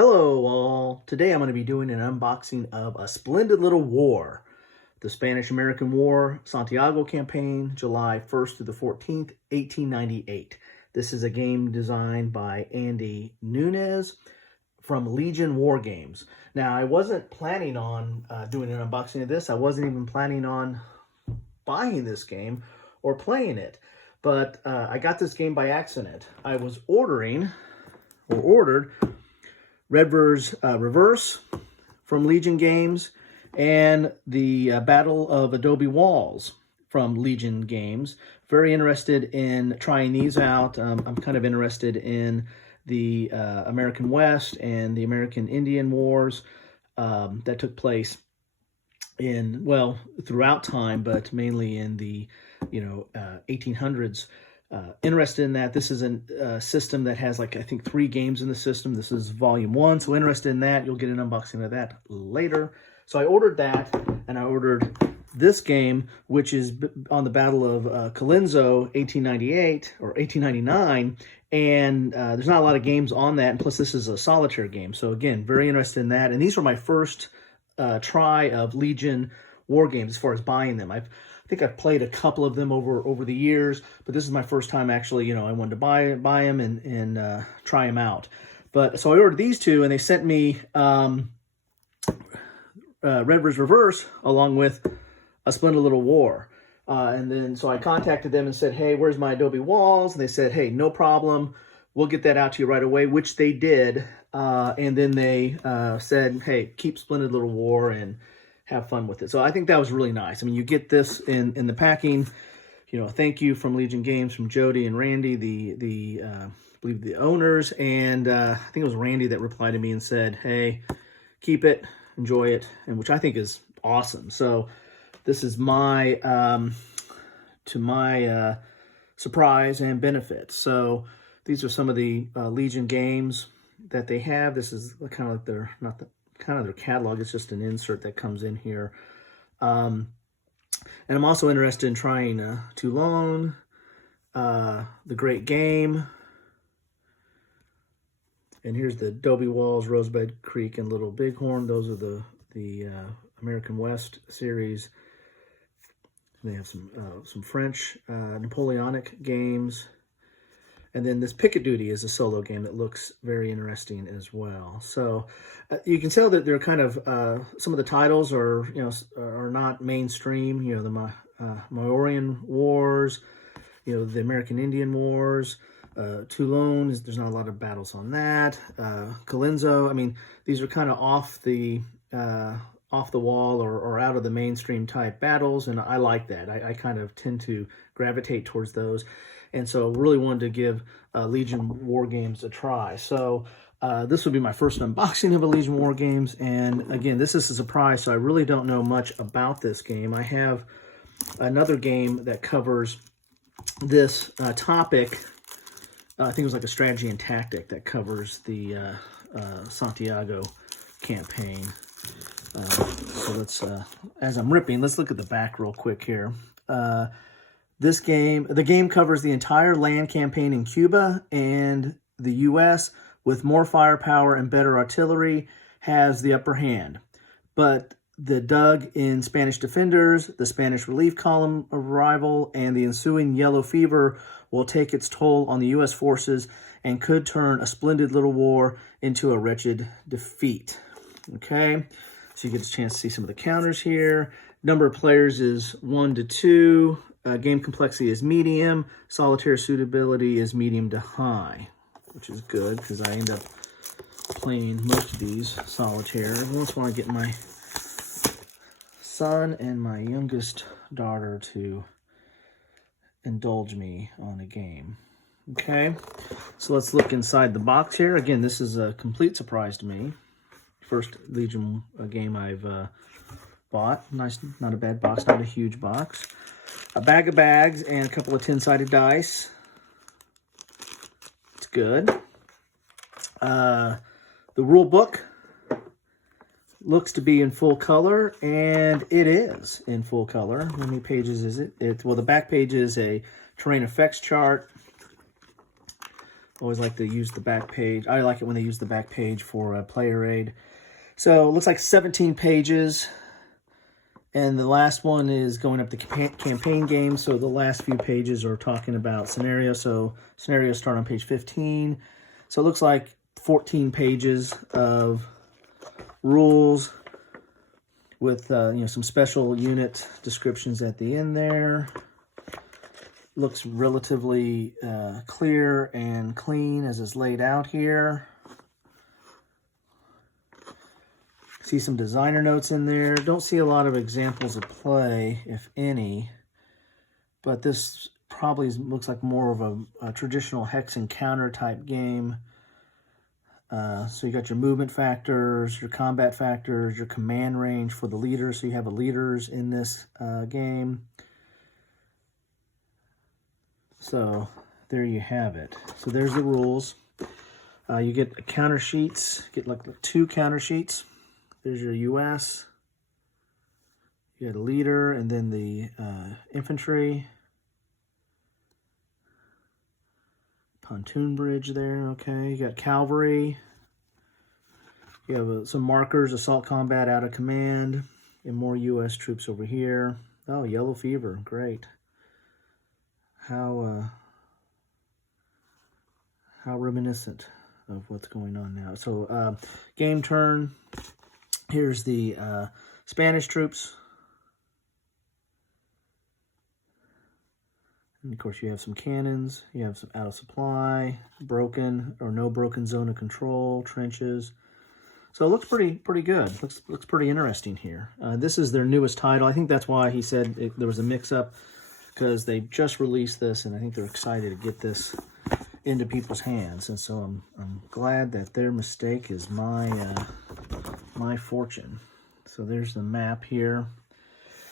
Hello all, today I'm going to be doing an unboxing of A Splendid Little War, the Spanish-American War, Santiago campaign, July 1st through the 14th, 1898. This is a game designed by Andy Nunez from Legion Wargames. Now, I wasn't planning on doing an unboxing of this. I wasn't even planning on buying this game or playing it, but I got this game by accident. I was ordered Red vs. Reverse from Legion Games and the Battle of Adobe Walls from Legion Games. Very interested in trying these out. I'm kind of interested in the American West and the American Indian Wars that took place in, well, throughout time, but mainly in the 1800s. Interested in that. This is a system that has, like, I think 3 games in the system. This is volume 1, so interested in that. You'll get an unboxing of that later. So I ordered that, and I ordered this game, which is on the Battle of Colenso, 1898 or 1899, and there's not a lot of games on that, and plus this is a solitaire game. So again, very interested in that, and these were my first try of Legion War Games as far as buying them. I think I've played a couple of them over the years, but this is my first time actually, I wanted to buy them and try them out. But so I ordered these two, and they sent me Red vs. Reverse along with A Splendid Little War. And then so I contacted them and said, hey, where's my Adobe Walls? And they said, hey, no problem. We'll get that out to you right away, which they did. And then they said, hey, keep Splendid Little War and have fun with it. So I think that was really nice. I mean, you get this in the packing. Thank you from Legion Games, from Jody and Randy, I believe the owners, and I think it was Randy that replied to me and said, hey, keep it, enjoy it, and which I think is awesome. So this is my to my surprise and benefit. So these are some of the Legion games that they have. This is kind of like their their catalog. It's just an insert that comes in here. And I'm also interested in trying Toulon, The Great Game. And here's the Adobe Walls, Rosebud Creek, and Little Bighorn. Those are the American West series. They have some French Napoleonic games. And then this Picket Duty is a solo game that looks very interesting as well. So you can tell that they're kind of, some of the titles are, are not mainstream. The Mauryan Wars, the American Indian Wars, Toulon, there's not a lot of battles on that. Colenso, I mean, these are kind of off the wall or out of the mainstream type battles, and I like that. I kind of tend to gravitate towards those. And so really wanted to give Legion War Games a try. So this would be my first unboxing of a Legion War Games. And again, this is a surprise, so I really don't know much about this game. I have another game that covers this topic. I think it was like a strategy and tactic that covers the Santiago campaign. So let's, as I'm ripping, let's look at the back real quick here. The game covers the entire land campaign in Cuba and the U.S. with more firepower and better artillery, has the upper hand. But the dug-in Spanish defenders, the Spanish relief column arrival, and the ensuing yellow fever will take its toll on the U.S. forces and could turn A Splendid Little War into a wretched defeat. Okay, so you get a chance to see some of the counters here. Number of players is 1 to 2. Game complexity is medium. Solitaire suitability is medium to high, which is good because I end up playing most of these solitaire. I once want to get my son and my youngest daughter to indulge me on a game. Okay, so let's look inside the box here. Again, this is a complete surprise to me. First Legion game I've bought. Nice, not a bad box, not a huge box. A bag of bags and a couple of 10-sided dice. It's good. The rule book looks to be in full color, and it is in full color. How many pages is it? Well, the back page is a terrain effects chart. Always like to use the back page. I like it when they use the back page for a player aid. So it looks like 17 pages. And the last one is going up the campaign game. So the last few pages are talking about scenarios. So scenarios start on page 15. So it looks like 14 pages of rules with some special unit descriptions at the end there. Looks relatively clear and clean as it's laid out here. See some designer notes in there. Don't see a lot of examples of play, if any. But this probably looks like more of a traditional hex and counter type game. So you got your movement factors, your combat factors, your command range for the leaders. So you have the leaders in this game. So there you have it. So there's the rules. You get counter sheets. Get like 2 counter sheets. There's your U.S. You got a leader, and then the infantry. Pontoon bridge there, okay. You got cavalry. You have some markers, assault combat out of command, and more U.S. troops over here. Oh, yellow fever, great. How reminiscent of what's going on now. So game turn. Here's the Spanish troops. And of course you have some cannons. You have some out of supply, broken or no broken zone of control, trenches. So it looks pretty good. Looks pretty interesting here. This is their newest title. I think that's why he said there was a mix-up, because they just released this, and I think they're excited to get this into people's hands. And so I'm glad that their mistake is my fortune. So there's the map here.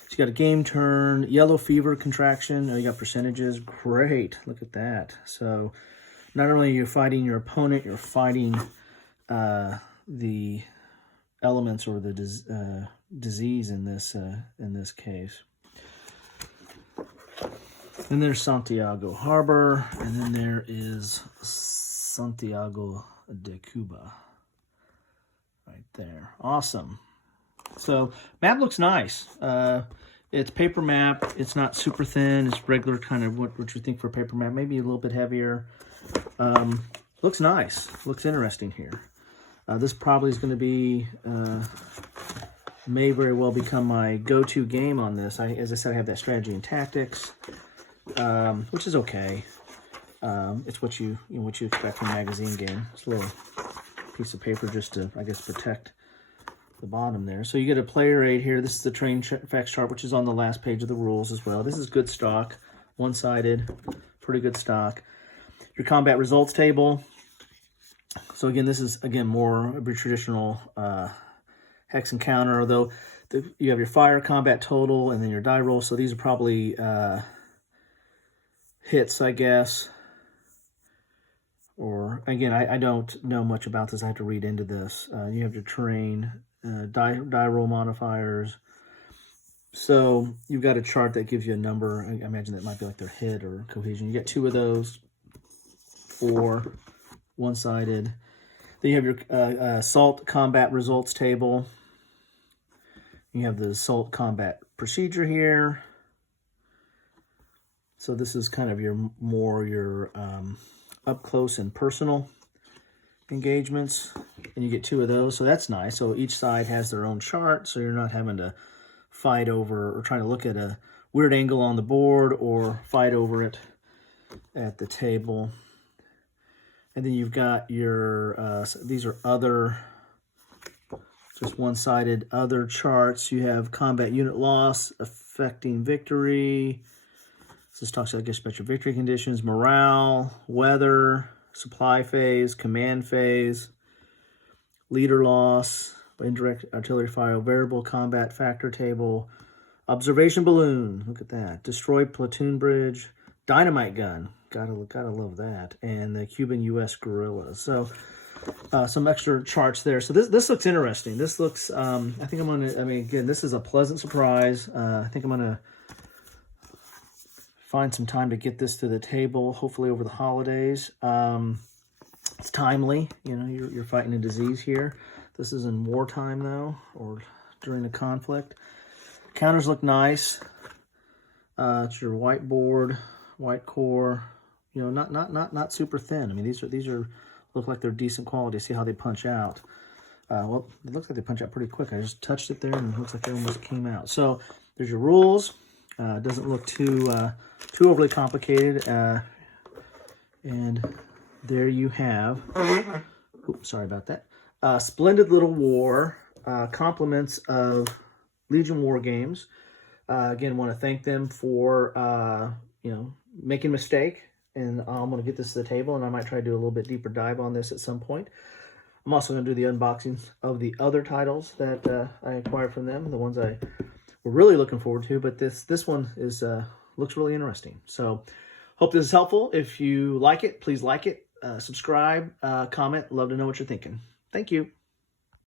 So you got a game turn, yellow fever contraction. Oh, you got percentages. Great. Look at that. So not only are you fighting your opponent, you're fighting the elements or the disease in this case. Then there's Santiago Harbor, and then there is Santiago de Cuba. Right there. Awesome. So map looks nice. It's paper map. It's not super thin. It's regular kind of what you think for a paper map. Maybe a little bit heavier. Looks nice. Looks interesting here. This probably is going to be, may very well become my go-to game on this. As I said, I have that strategy and tactics, which is okay. It's what you expect from a magazine game. It's a little piece of paper just to, I guess, protect the bottom there. So you get a player aid here. This is the train facts chart, which is on the last page of the rules as well. This is good stock, one-sided, pretty good stock. Your combat results table. So again, this is, more of your traditional hex and counter, although you have your fire, combat total, and then your die roll. So these are probably hits, I guess. Or, again, I don't know much about this. I have to read into this. You have your terrain, die roll modifiers. So you've got a chart that gives you a number. I imagine that might be like their hit or cohesion. You get 2 of those, 4, one-sided. Then you have your assault combat results table. You have the assault combat procedure here. So this is kind of your up close and personal engagements, and you get 2 of those. So that's nice. So each side has their own chart, so you're not having to fight over or trying to look at a weird angle on the board or fight over it at the table. And then you've got your, these are other, just one-sided other charts. You have combat unit loss affecting victory. This talks, I guess, about your victory conditions, morale, weather, supply phase, command phase, leader loss, indirect artillery fire, variable combat factor table, observation balloon, look at that, destroyed platoon bridge, dynamite gun, gotta love that, and the Cuban U.S. guerrillas. So some extra charts there. So this looks interesting. This looks, I think I'm gonna, again, this is a pleasant surprise. I think I'm gonna find some time to get this to the table, hopefully over the holidays. It's timely. You know, you're fighting a disease here. This is in wartime, though, or during a conflict. Counters look nice. It's your whiteboard, white core. You know, not super thin. I mean, these are look like they're decent quality. See how they punch out. Well, it looks like they punch out pretty quick. I just touched it there, and it looks like they almost came out. So there's your rules. It doesn't look too overly complicated. And there you have. Oops, sorry about that. Splendid Little War. Compliments of Legion Wargames. Again, want to thank them for you know, making a mistake. And I'm going to get this to the table, and I might try to do a little bit deeper dive on this at some point. I'm also going to do the unboxings of the other titles that I acquired from them, the ones I were really looking forward to. But this one is looks really interesting. So hope this is helpful. If you like it, please like it, subscribe, comment. Love to know what you're thinking. Thank you.